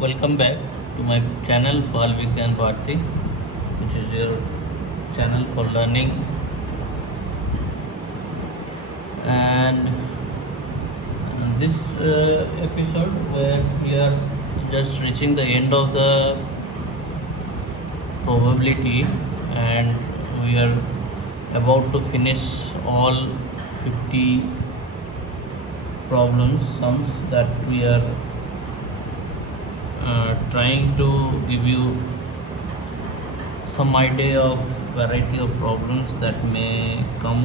Welcome back to my channel Bal Vigyan Bharti, which is your channel for learning. And this episode, where we are just reaching the end of the probability, and we are about to finish all 50 problems, sums that we are trying to give you some idea of variety of problems that may come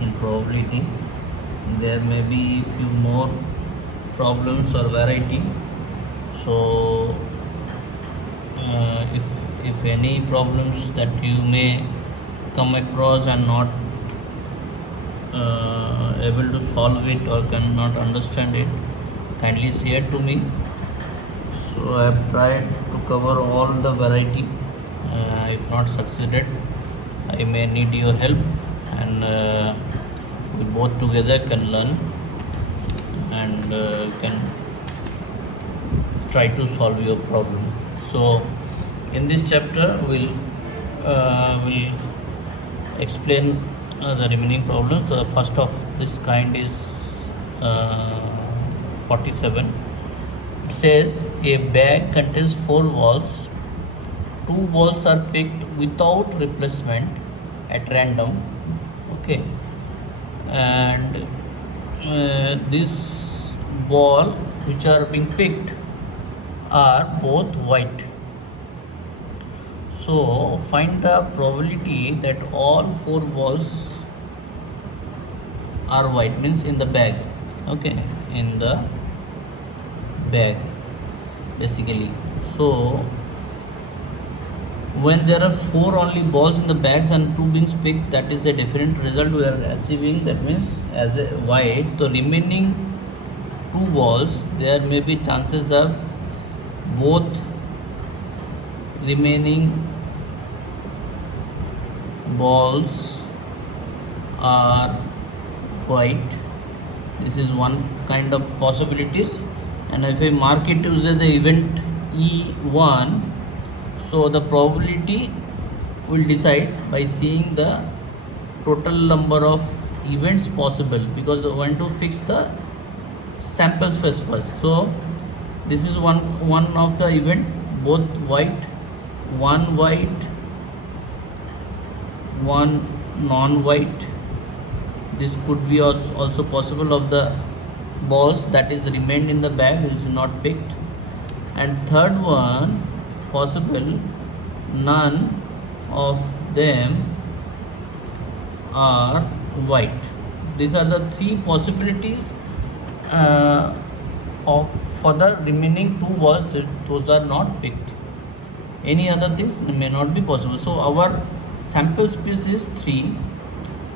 in probability. There may be few more problems or variety. So if any problems that you may come across and not able to solve it or cannot understand it, kindly share to me. So I have tried to cover all the variety. If not succeeded, I may need your help, and we both together can learn and can try to solve your problem. So in this chapter, we'll explain the remaining problems. The first of this kind is 47. It says a bag contains 4 balls. 2 balls are picked without replacement at random. Okay, and this ball which are being picked are both white. So find the probability that all 4 balls are white, means in the bag. Okay, in the bag basically. So when there are 4 only balls in the bags and 2 being picked, that is a different result we are achieving. That means as a white, the remaining 2 balls, there may be chances of both remaining balls are white. This is one kind of possibilities. And if I mark it as the event E1, so the probability will decide by seeing the total number of events possible, because I want to fix the sample space first. So this is one of the event, both white, one white, one non-white. This could be also possible of the balls that is remained in the bag, is not picked. And third one possible, none of them are white. These are the 3 possibilities of for the remaining 2 balls. Those are not picked. Any other things may not be possible. So our sample space is 3,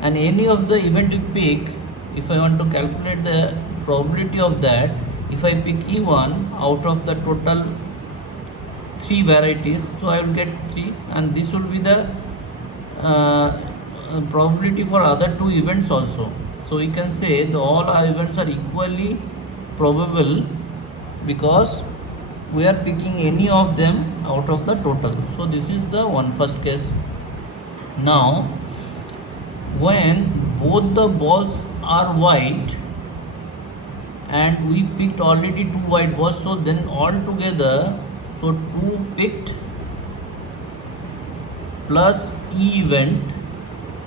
and any of the event you pick, if I want to calculate the probability of that, if I pick E1 out of the total 3 varieties, so I will get 3, and this will be the probability for other 2 events also. So we can say all our events are equally probable, because we are picking any of them out of the total. So this is the first case. Now when both the balls are white and we picked already 2 white balls, so then all together, so 2 picked plus E event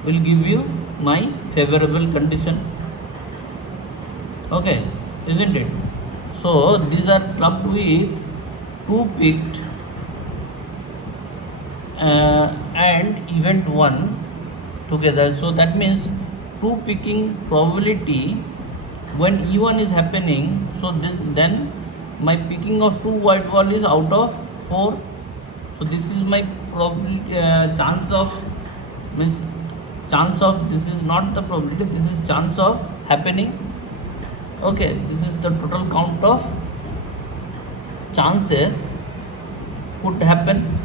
will give you my favorable condition. Okay, isn't it? So these are clubbed with 2 picked and event 1 together. So that means 2 picking probability when E1 is happening. So then my picking of 2 white ball is out of 4. So this is my probability, chance of, means chance of, this is not the probability, this is chance of happening. Okay, this is the total count of chances could happen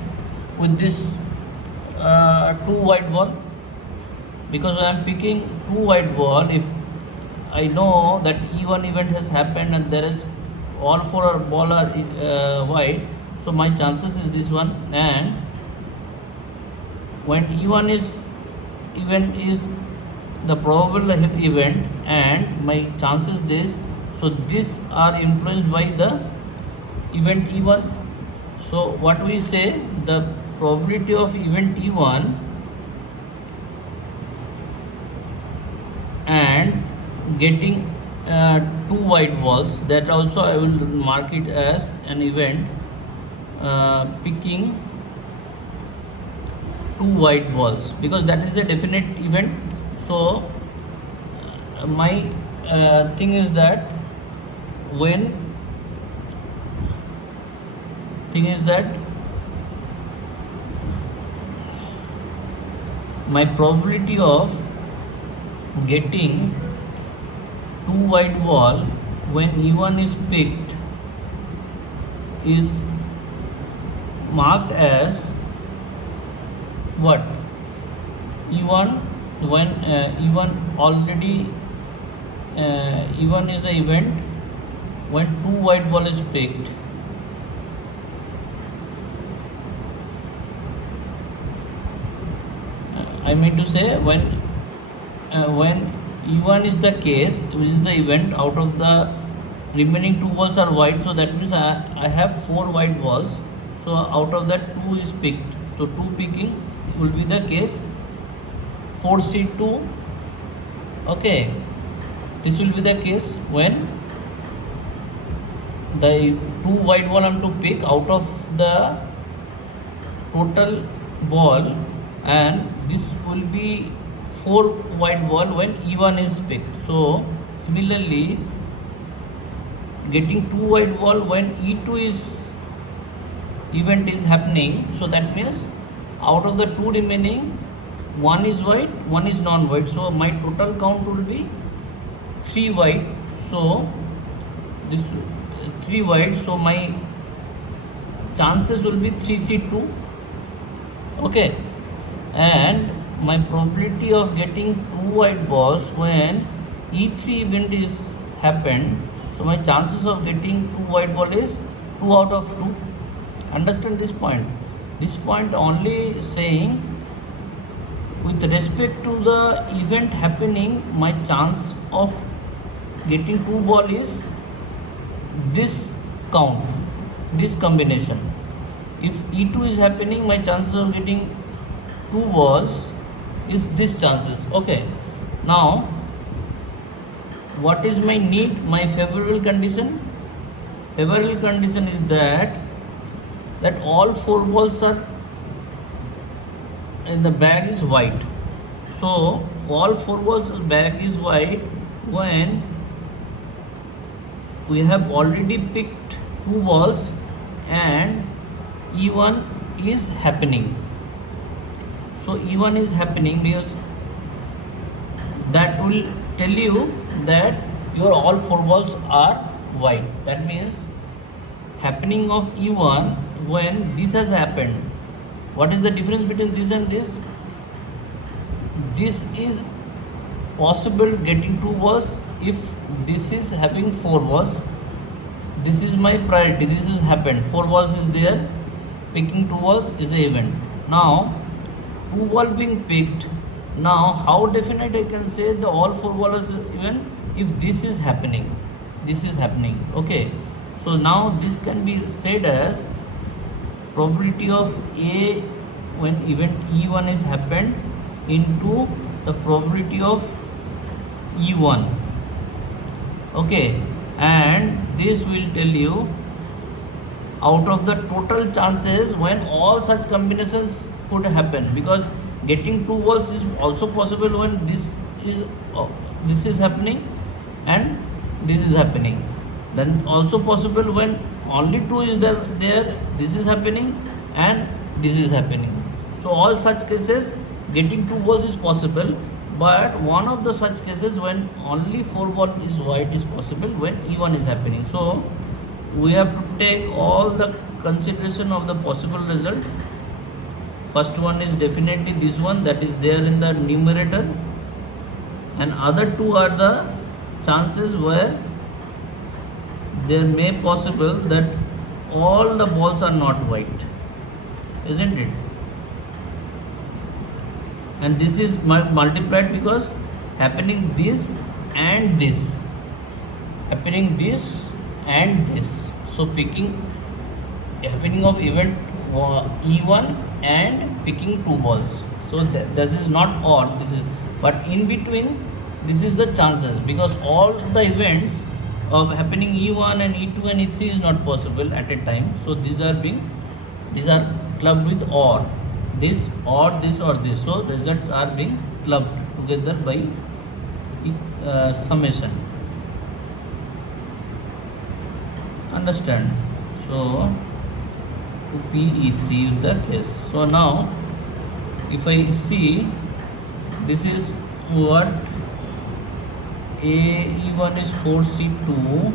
with this 2 white ball, because I am picking 2 white ball. If I know that E1 event has happened and there is all four are ball are white, so my chances is this one. And when E1 is event is the probable event and my chances this, so these are influenced by the event E1. So what we say, the probability of event E1 and getting two white balls, that also I will mark it as an event, picking two white balls, because that is a definite event. So my thing is that when my probability of getting two white ball when E1 is picked is marked as what? E1 when E1 already E1 is the event when two white ball is picked. I mean to say when E1 is the case, which is the event, out of the remaining two balls are white, so that means I have four white balls. So out of that two is picked. So two picking will be the case. 4C2. Okay, this will be the case when the two white ball I am to pick out of the total ball, and this will be four white ball when E1 is picked. So similarly, getting two white ball when E2 is event is happening, so that means out of the two remaining, one is white, one is non-white. So my total count will be three white. So this three white. So my chances will be 3C2. Okay, and my probability of getting two white balls when E3 event is happened, so my chances of getting two white ball is 2 out of 2. Understand this point? This point only saying with respect to the event happening, my chance of getting two ball is this count, this combination. If E2 is happening, my chances of getting two balls is this chances. Okay, now what is my need, my favorable condition? Favorable condition is that all four balls are in the bag is white. So all four balls bag is white when we have already picked two balls and E1 is happening. So E1 is happening because that will tell you that your all four balls are white. That means happening of E1 when this has happened. What is the difference between this and this? This is possible getting two balls if this is having four balls. This is my priority. This has happened. Four balls is there. Picking two balls is the event. Now two ball being picked. Now how definite I can say the all four balls even if this is happening. This is happening. Okay. So now this can be said as probability of A when event E1 is happened into the probability of E1. Okay, and this will tell you out of the total chances when all such combinations could happen, because getting two balls is also possible when this is happening and this is happening. Then also possible when only two is there, this is happening and this is happening. So all such cases getting two balls is possible, but one of the such cases when only four ball is white is possible when E1 is happening. So we have to take all the consideration of the possible results. First one is definitely this one, that is there in the numerator, and other two are the chances where there may possible that all the balls are not white, isn't it? And this is multiplied because happening this and this, happening this and this. So picking happening of event E1 and picking two balls. So this is not or, this is, but in between this is the chances, because all the events of happening E1 and E2 and E3 is not possible at a time. So these are clubbed with or, this or this or this. So results are being clubbed together by summation. Understand? So to PE3 is the case. So now if I see, this is what AE1 is 4C2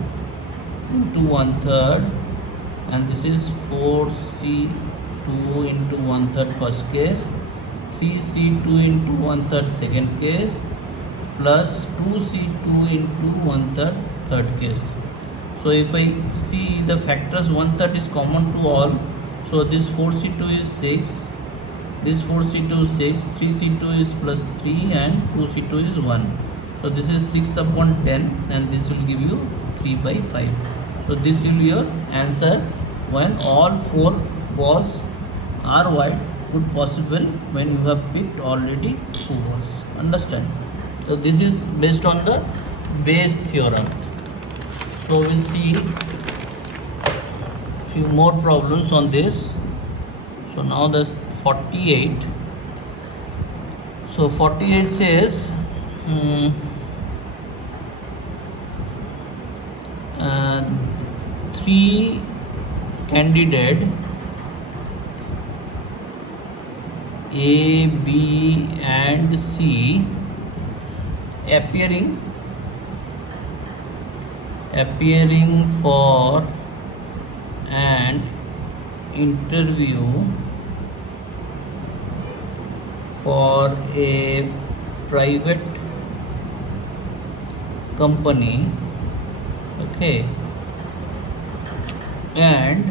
into 1/3, and this is 4C2 into 1/3 first case, 3C2 into 1/3 second case, plus 2C2 into 1/3 third case. So if I see the factors, 1/3 is common to all. So this 4C2 is 6, this 4C2 is 6, 3C2 is plus 3, and 2C2 is 1. So this is 6 upon 10, and this will give you 3/5. So this will be your answer when all 4 balls are white. Could possible when you have picked already 2 balls. Understand? So this is based on the Bayes theorem. So we'll see few more problems on this. So now there's 48. So 48 says three candidate A, B and C appearing for an interview for a private company, okay, and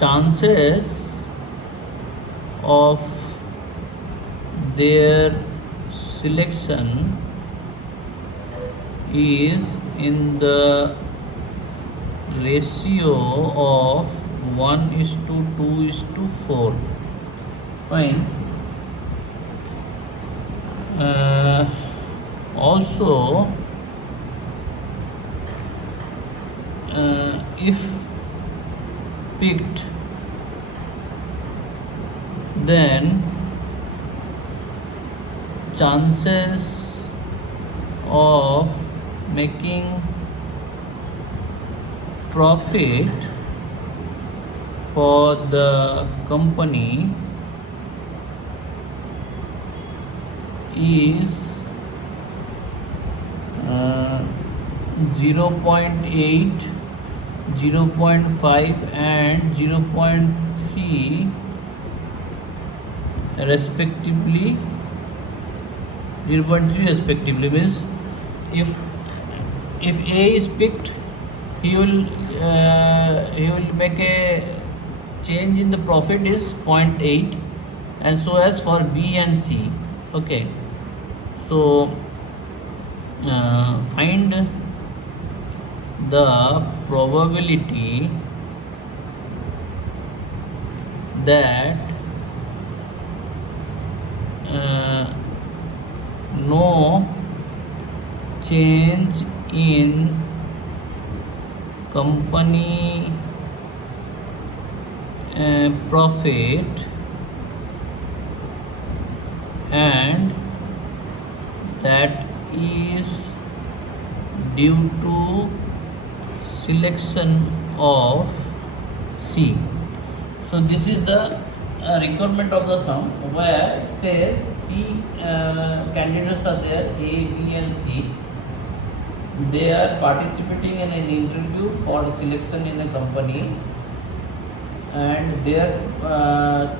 chances of their selection is in the ratio of 1:2:4. Fine. Also, if picked, then chances of making profit for the company is 0.8, 0.5 and 0.3 respectively. 0.3 respectively means if A is picked, he will make a change in the profit is 0.8, and so as for B and C. Okay, so find the probability that no change in company profit and that is due to selection of C. So this is the requirement of the sum, where it says 3 candidates are there, A, B and C. They are participating in an interview for selection in a company, and their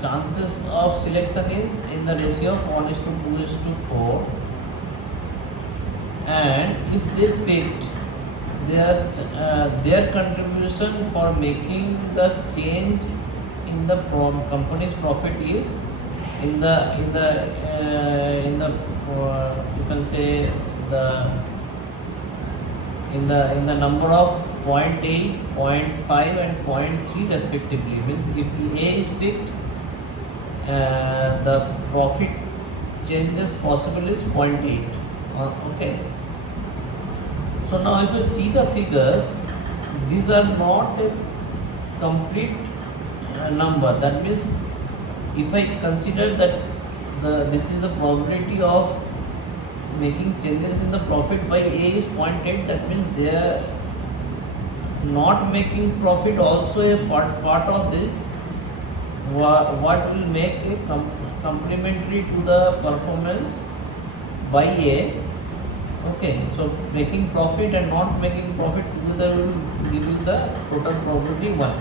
chances of selection is in the ratio of 1:2:4, and if they picked, their contribution for making the change in the company's profit is you can say the in the number of 0.8, 0.5 and 0.3 respectively. Means if A is picked, the profit changes possible is 0.8. Okay. So now if you see the figures, these are not a complete number. That means if I consider that this is the probability of making changes in the profit by A is 0.8, that means they are not making profit also a part of this. What will make a complementary to the performance by A. Okay, so making profit and not making profit together will give you the total probability 1.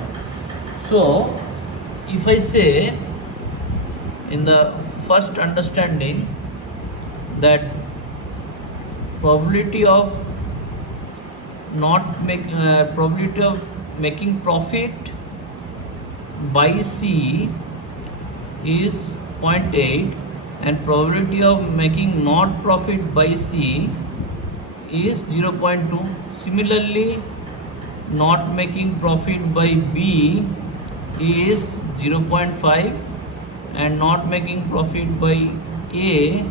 So if I say in the first understanding that probability of probability of making profit by C is 0.8 and probability of making not profit by C is 0.2. Similarly, not making profit by B is 0.5 and not making profit by A,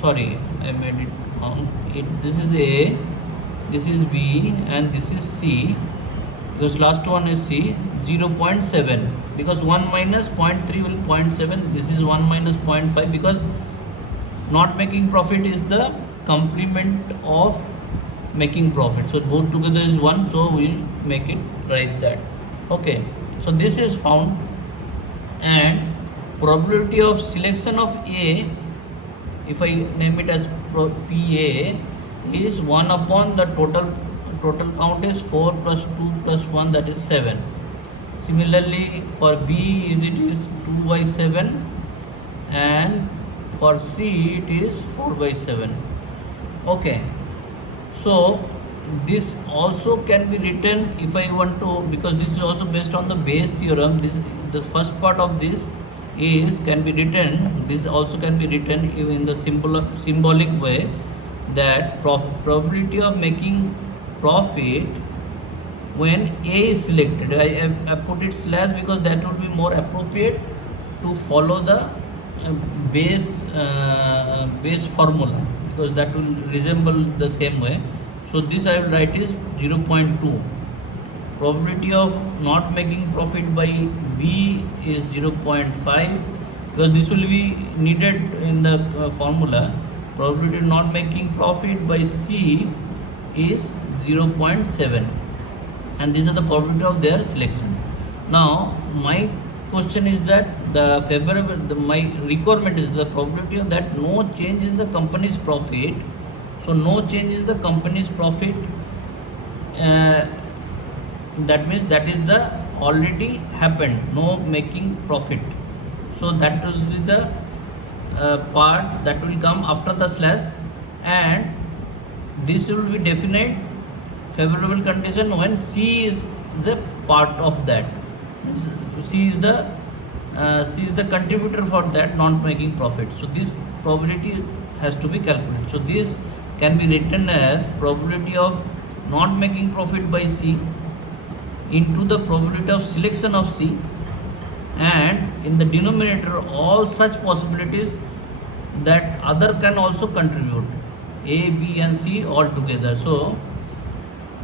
sorry, I made it wrong. This is A, this is B and this is C, because last one is C, 0.7, because 1 minus 0.3 will 0.7, this is 1 minus 0.5, because not making profit is the complement of making profit. So both together is 1, so we'll make it right that. Okay, so this is found, and probability of selection of A, if I name it as PA, is 1 upon the total count is 4 plus 2 plus 1, that is 7. Similarly for B it is 2 by 7 and for C it is 4 by 7. Okay, so this also can be written if I want to, because this is also based on the Bayes theorem. This the first part of this can be written, this also can be written in the symbolic way, that probability of making profit when A is selected. I put it slash because that would be more appropriate to follow the Bayes formula, because that will resemble the same way. So this I will write is 0.2. Probability of not making profit by B is 0.5, because this will be needed in the formula. Probability of not making profit by C is 0.7, and these are the probability of their selection. Now my question is that my requirement is the probability of that no change in the company's profit. So no change in the company's profit, that means that is the already happened, no making profit. So that will be the part that will come after the slash, and this will be definite favorable condition when C is the part of that. C is the contributor for that not making profit. So this probability has to be calculated. So this can be written as probability of not making profit by C into the probability of selection of C, and in the denominator all such possibilities that other can also contribute, A, B and C all together. So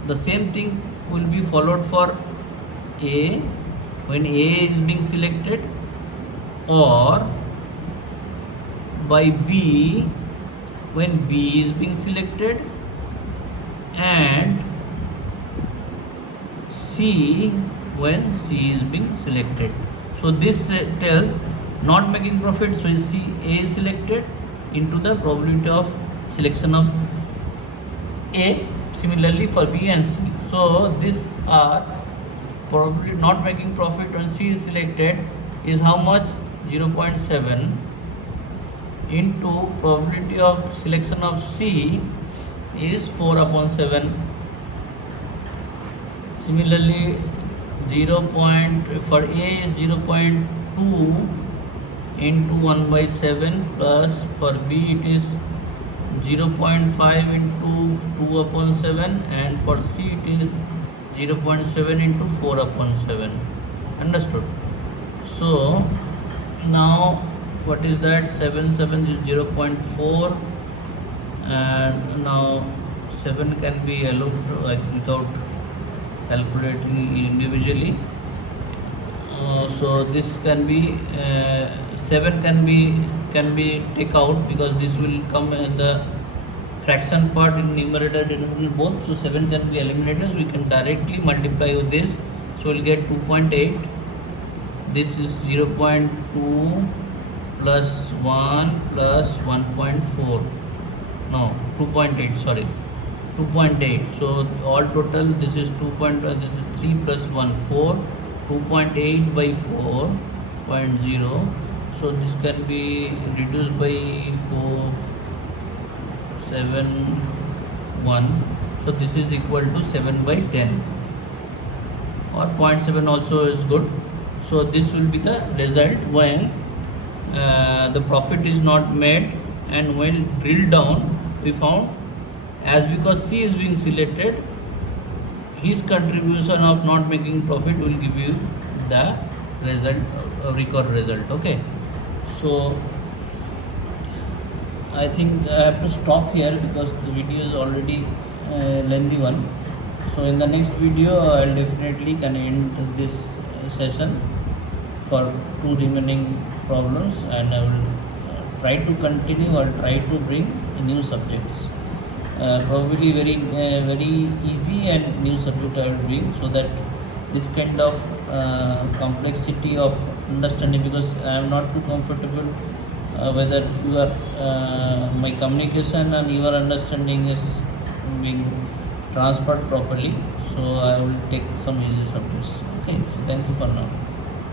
the same thing will be followed for A when A is being selected, or by B when B is being selected, and C when C is being selected. So this tells not making profit, so C A is selected into the probability of selection of A. Similarly for B and C. So these are probably not making profit when C is selected is how much? 0.7 into probability of selection of C is 4 upon 7. Similarly, for A is 0.2 into 1 by 7, plus for B it is 0.5 into 2 upon 7, and for C it is 0.7 into 4 upon 7. Understood? So now what is that? 7 7 is 0.4, and now 7 can be allowed like without calculating individually. So this can be 7 can be take out, because this will come in the fraction part in numerator denominator both. So 7 can be eliminated. So we can directly multiply with this. So we'll get 2.8. This is 0.2 plus 1 plus 1.4. No, 2.8. Sorry, 2.8. So all total this is 2. This is 3 plus 1 4. 2.8 by 4.0. So this can be reduced by 4 7 1. So this is equal to 7 by 10, or 0.7 also is good. So this will be the result when the profit is not made, and when drilled down we found, as because C is being selected, his contribution of not making profit will give you the result, record result. Okay, so I think I have to stop here because the video is already lengthy one. So in the next video I'll definitely can end this session for 2 remaining problems, and I will try to continue or try to bring new subjects. Probably very easy and new subject I will bring, so that this kind of complexity of understanding, because I am not too comfortable whether you are my communication and your understanding is being transferred properly. So I will take some easy subjects. Okay, so thank you for now.